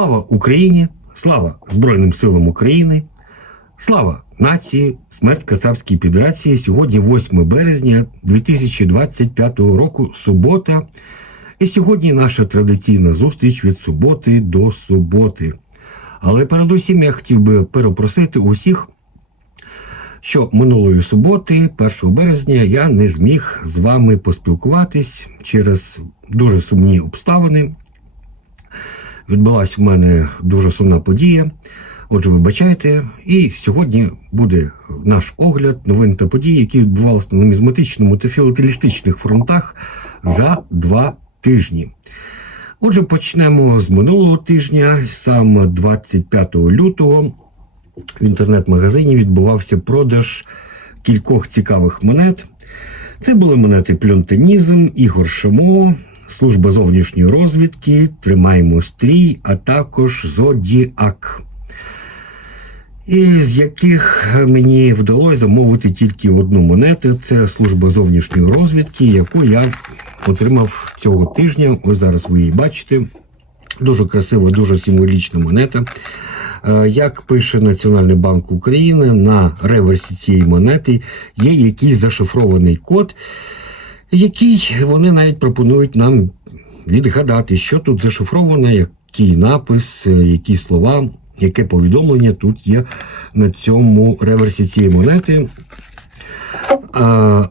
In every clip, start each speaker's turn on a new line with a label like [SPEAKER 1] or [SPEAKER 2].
[SPEAKER 1] Слава Україні! Слава Збройним силам України! Слава нації! Смерть Кацапській Федерації! Сьогодні 8 березня 2025 року, субота. І сьогодні наша традиційна зустріч від суботи до суботи. Але передусім я хотів би перепросити усіх, що минулої суботи, 1 березня, я не зміг з вами поспілкуватись через дуже сумні обставини. Відбулася в мене дуже сумна подія. Отже, вибачайте, і сьогодні буде наш огляд новин та подій, які відбувалися на нумізматичному та філателістичних фронтах за два тижні. Отже, почнемо з минулого тижня, саме 25 лютого, в інтернет-магазині відбувався продаж кількох цікавих монет. Це були монети Пльонтенізм, Ігор Шимо, Служба зовнішньої розвідки, Тримаємо стрій, а також Зодіак. І з яких мені вдалося замовити тільки одну монету. Це служба зовнішньої розвідки, яку я отримав цього тижня. Ось зараз ви її бачите. Дуже красива, дуже символічна монета. Е, Як пише Національний банк України, на реверсі цієї монети є якийсь зашифрований код, який вони навіть пропонують нам відгадати, що тут зашифровано, який напис, е, які слова, яке повідомлення тут є на цьому реверсі цієї монети.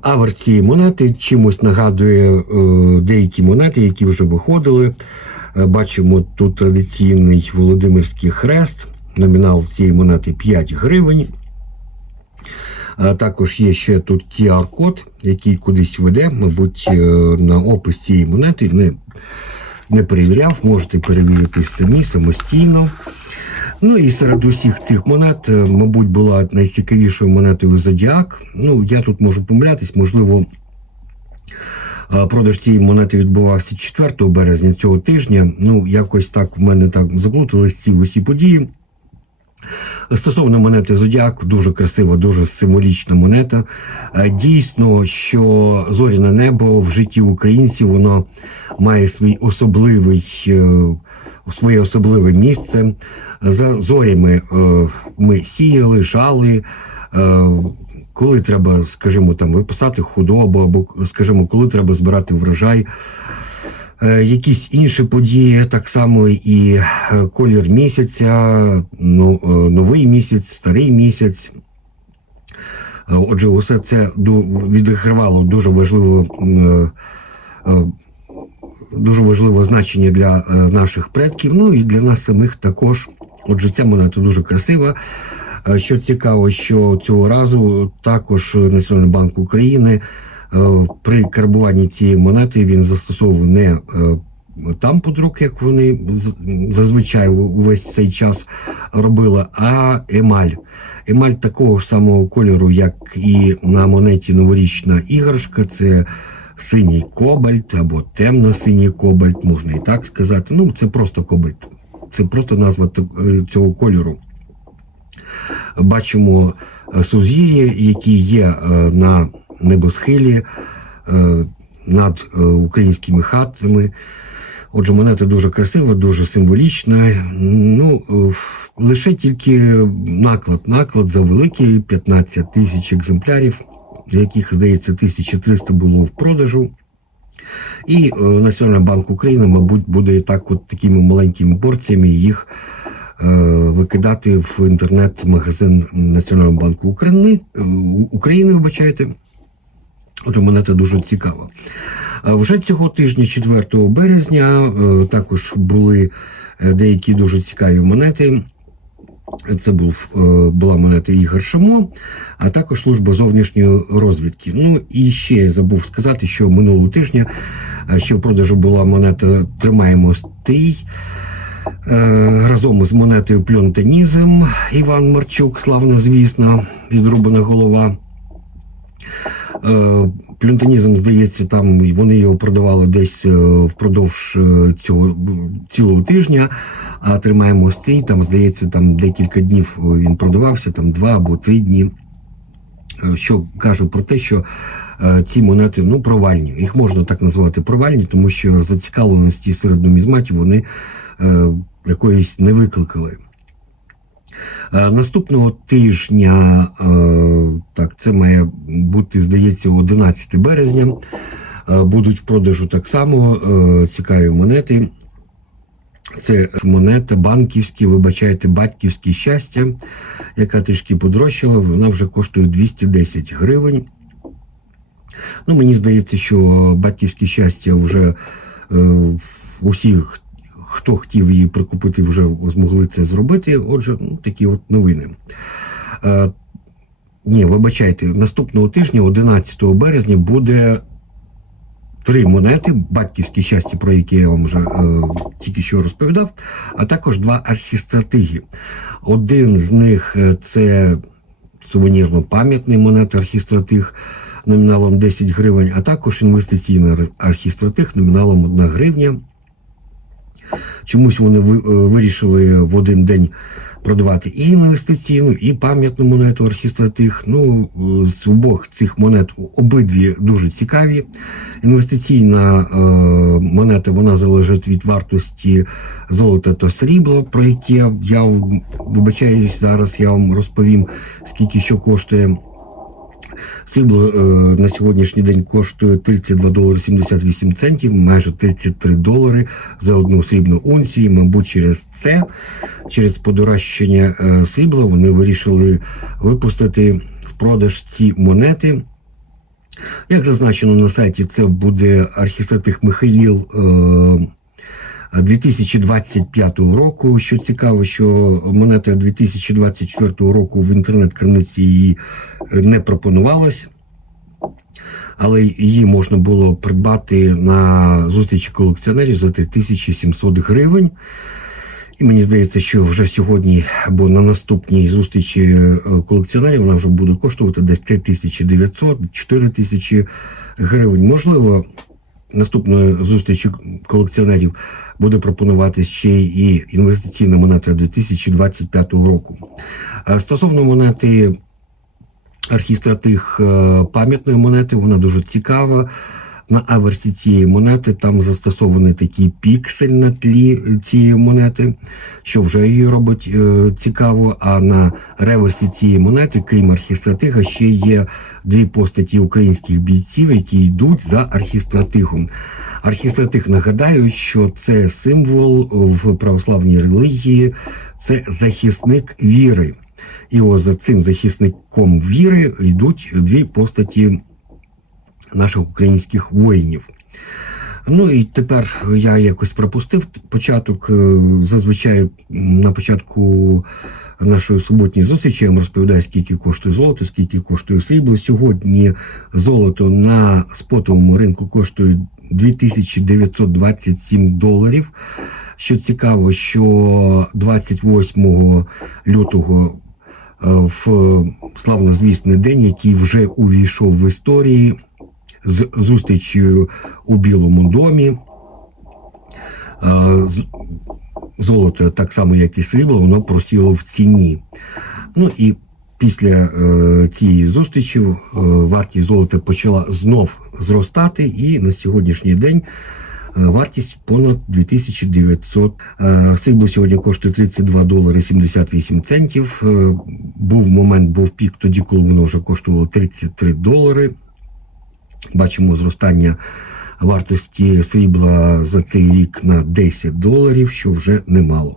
[SPEAKER 1] Авер цієї монети чимось нагадує е, деякі монети, які вже виходили. Е, Бачимо тут традиційний Володимирський хрест. Номінал цієї монети 5 гривень. Також є ще тут QR-код, який кудись веде, мабуть, е, на опис цієї монети. Не, не перевіряв, можете перевірити самі самостійно. Ну і серед усіх цих монет, е, мабуть, була найцікавішою монетою Зодіак. Ну, я тут можу помилятись, можливо, е, продаж цієї монети відбувався 4 березня цього тижня. Ну, якось так в мене так заплутались ці усі події. Стосовно монети Зодіак, дуже красива, дуже символічна монета. Е, Дійсно, що зоряне небо в житті українців воно має свій особливий, е, своє особливе місце. За зорями е, ми сіяли, жали. Коли треба, скажімо, там виписати худобу, або, скажімо, коли треба збирати врожай, якісь інші події, так само і е, колір місяця, ну, е, новий місяць, старий місяць. Е, Отже, усе це відігравало дуже е, е, дуже важливе значення для е, наших предків, ну і для нас самих також. Отже, ця монета дуже красива. Е, Що цікаво, що цього разу також Національний банк України е, при карбуванні цієї монети він застосовував не е, тампудрук, як вони зазвичай увесь цей час робили, а емаль. Емаль такого ж самого кольору, як і на монеті новорічна іграшка. Це синій кобальт або темно-синій кобальт, можна і так сказати. Ну, це просто кобальт. Це просто назва е, цього кольору. Бачимо е, сузір'я, які є е, на небосхилі е, над е, українськими хатами. Отже, монета дуже красива, дуже символічна. Ну, е, лише тільки наклад, наклад за великий 15 тисяч екземплярів, яких, здається, 1300 було в продажу. І Національний банк України, мабуть, буде і так от такими маленькими порціями їх е, викидати в інтернет-магазин Національного банку України, України вибачайте. Отже, монета дуже цікава. Вже цього тижня, 4 березня, е, також були е, деякі дуже цікаві монети. Це був, е, була монета Ігор Шамо, а також служба зовнішньої розвідки. Ну і ще я забув сказати, що минулого тижня ще в продажу була монета Тримаємо стрій. Е, Разом з монетою Пльонтенізм Іван Марчук, славно, звісно, відрубана голова. Е, Плюнтонізм, здається, там вони його продавали десь е, впродовж е, цього цілого тижня, а тримаємо стій, там, здається, там декілька днів він продавався, там два або три дні. Що каже про те, що ці монети ну, провальні. Їх можна так назвати провальні, тому що зацікавленості серед нумізматів вони якоїсь не викликали. Е, Наступного тижня, е, так, це має бути, здається, 11 березня. е, Будуть в продажу так само цікаві монети. Це монета банківські, вибачайте, батьківське щастя, яка трішки подорожчала, вона вже коштує 210 гривень. Ну, мені здається, що батьківське щастя вже е, усі, х- хто хотів її прикупити, вже змогли це зробити. Отже, ну, такі от новини. Е, ні, вибачайте, наступного тижня, 11 березня, буде три монети, батьківські щастя, про які я вам вже е, тільки що розповідав, а також два архістратиги. Один з них е, це сувенірно-пам'ятний монета архістратиг номіналом 10 гривень, а також інвестиційний ар- архістратиг номіналом 1 гривня. Чомусь вони е, вирішили в один день продавати і інвестиційну, і пам'ятну монету архістратиг. Ну, е, з обох цих монет обидві дуже цікаві. Інвестиційна е, монета вона залежить від вартості золота та срібла, про яке я вибачаюсь, зараз я вам розповім, скільки що коштує. Срібло е, на сьогоднішній день коштує 32 долари 78 центів, майже 33 долари за одну срібну унцію. Мабуть, через це, через подорожчання е, срібла, вони вирішили випустити в продаж ці монети. Як зазначено на сайті, це буде архістратих Михаїл е, 2025 року. Що цікаво, що монета 2024 року в інтернет-крамниці її е, не пропонувалась, але її можна було придбати на зустрічі колекціонерів за 3700 гривень. І мені здається, що вже сьогодні або на наступній зустрічі е, колекціонерів вона вже буде коштувати десь 3900-4000 гривень. Можливо, наступної зустрічі колекціонерів буде пропонувати ще і інвестиційна монета 2025 року. Е, Стосовно монети архістратих е, пам'ятної монети, вона дуже цікава. На аверсі цієї монети там застосований такий піксель на тлі цієї монети, що вже її робить е, цікаво. А на реверсі цієї монети, крім архістратига, ще є дві постаті українських бійців, які йдуть за архістратигом. Архістратиг нагадаю, що це символ в православній релігії, це захисник віри. І ось за цим захисником віри йдуть дві постаті наших українських воїнів. Ну і тепер я якось пропустив початок. Е, Зазвичай на початку нашої суботньої зустрічі я вам розповідаю, скільки коштує золото, скільки коштує срібло. Сьогодні золото на спотовому ринку коштує 2927 доларів. Що цікаво, що 28 лютого е, в славнозвісний день, який вже увійшов в історії з зустрічю у Білому домі. Золото, так само як і срібло, воно просіло в ціні. Ну і після е, цієї зустрічі е, вартість золота почала знов зростати, і на сьогоднішній день е, вартість понад 2900. Е, Срібло сьогодні коштує 32 долари 78 центів. Е, Був момент, був пік тоді, коли воно вже коштувало 33 долари. Бачимо зростання вартості срібла за цей рік на 10 доларів, що вже немало.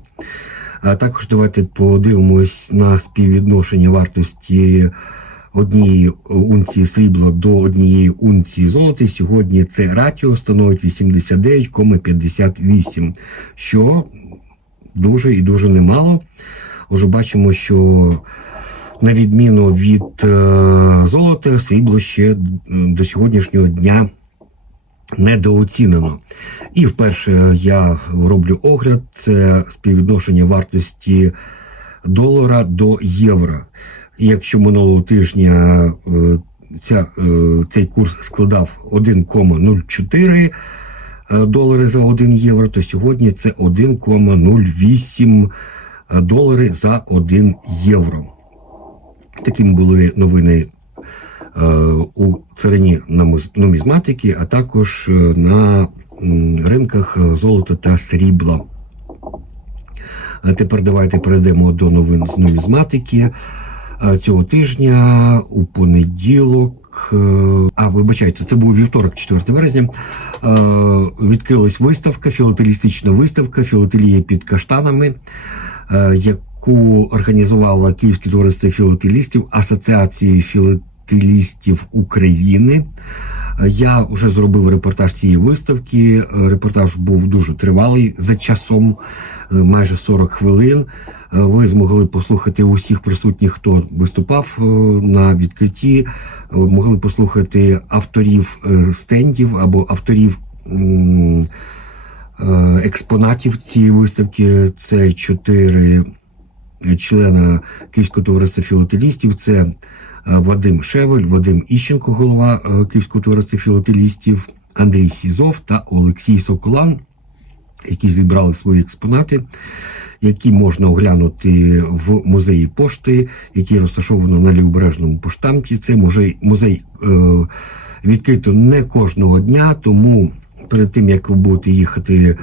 [SPEAKER 1] А також давайте подивимось на співвідношення вартості однієї унції срібла до однієї унції золота. Сьогодні це ратіо становить 89,58, що дуже і дуже немало. Уже бачимо, що на відміну від е, золота, срібло ще до сьогоднішнього дня недооцінено. І вперше я роблю огляд це співвідношення вартості долара до євро. Якщо минулого тижня е, ця, е, цей курс складав 1,04 е, долари за 1 євро, то сьогодні це 1,08 долари за 1 євро. Такими були новини е, у царині нумізматики, а також е, на ринках е, золота та срібла. Тепер давайте перейдемо до новин з нумізматики. Цього тижня у понеділок, а вибачайте, це був вівторок, 4 березня. Відкрилась виставка, філателістична виставка, філателія під каштанами, е, яку організувала Київське товариство філателістів Асоціації філателістів України. Я вже зробив репортаж цієї виставки. Репортаж був дуже тривалий за часом, е, майже 40 хвилин. Е, Ви змогли послухати усіх присутніх, хто виступав е, на відкритті. Могли послухати авторів стендів або авторів експонатів цієї виставки. Це чотири члена Київського товариства філателістів. Це е, Вадим Шевель, Вадим Іщенко, голова е, Київського товариства філателістів, Андрій Сізов та Олексій Соколан, які зібрали свої експонати, які можна оглянути в музеї пошти, який розташовано на лівобережному поштамті. Це музей, музей е, відкрито не кожного дня, тому перед тим як ви будете їхати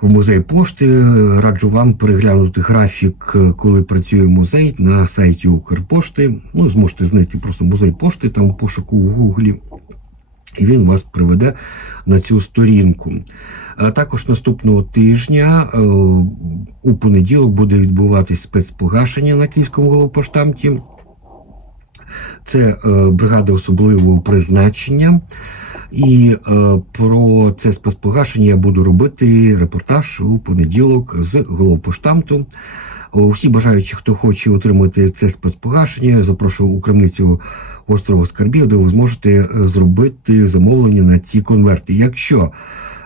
[SPEAKER 1] в музей пошти, раджу вам переглянути графік, е, коли працює музей на сайті Укрпошти. Ну, зможете знайти просто музей пошти там у пошуку в Гуглі. І він вас приведе на цю сторінку. А також наступного тижня е, у понеділок буде відбуватись спецпогашення на Київському головпоштамті. Це е, бригада особливого призначення. І е, про це спецпогашення я буду робити репортаж у понеділок з головпоштамту. Усі бажаючі, хто хоче отримати це спецпогашення, запрошую у крамницю острова Скарбів, де ви зможете е, зробити замовлення на ці конверти. Якщо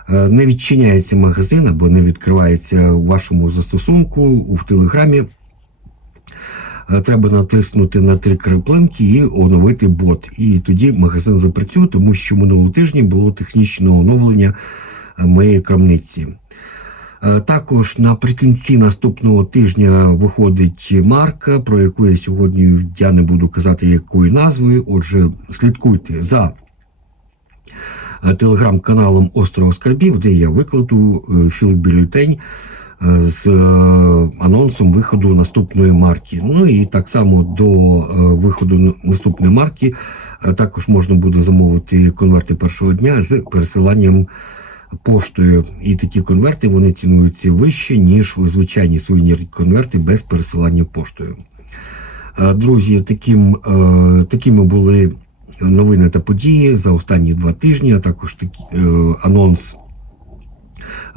[SPEAKER 1] не відчиняється магазин або не відкривається у вашому застосунку в телеграмі, треба натиснути на три краплинки і оновити бот. І тоді магазин запрацює, тому що минулого тижня було технічне оновлення е, моєї крамниці. Е, Також наприкінці наступного тижня виходить марка, про яку я сьогодні я не буду казати якої назви. Отже, слідкуйте за е, телеграм-каналом Острова Скарбів, де я викладу е, філбюлетень е, з е, анонсом виходу наступної марки. Ну і так само до е, виходу наступної марки е, також можна буде замовити конверти першого дня з пересиланням поштою. І такі конверти вони цінуються вище, ніж звичайні сувенірні конверти без пересилання поштою. Друзі, таким, такими були новини та події за останні два тижні, а також такі, анонс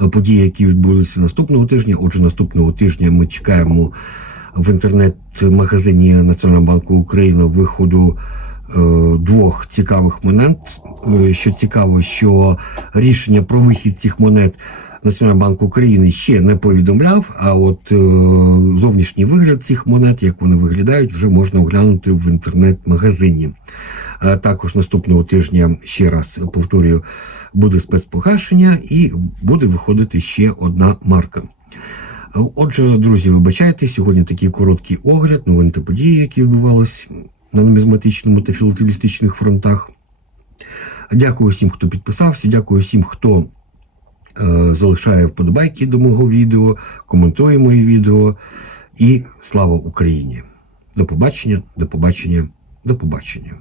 [SPEAKER 1] е, подій, які відбудуться наступного тижня. Отже, наступного тижня ми чекаємо в інтернет-магазині Національного банку України виходу е, двох цікавих монет. Е, Що цікаво, що рішення про вихід цих монет Національний банк України ще не повідомляв. А от е, зовнішній вигляд цих монет, як вони виглядають, вже можна оглянути в інтернет-магазині. Е, Також наступного тижня ще раз повторюю, буде спецпогашення і буде виходити ще одна марка. Е, Отже, друзі, вибачайте, сьогодні такий короткий огляд, новин та події, які відбувалися на нумізматичному та філателістичних фронтах. Дякую всім, хто підписався, дякую всім, хто залишає вподобайки до мого відео, коментує мої відео. І слава Україні! До побачення, до побачення, до побачення.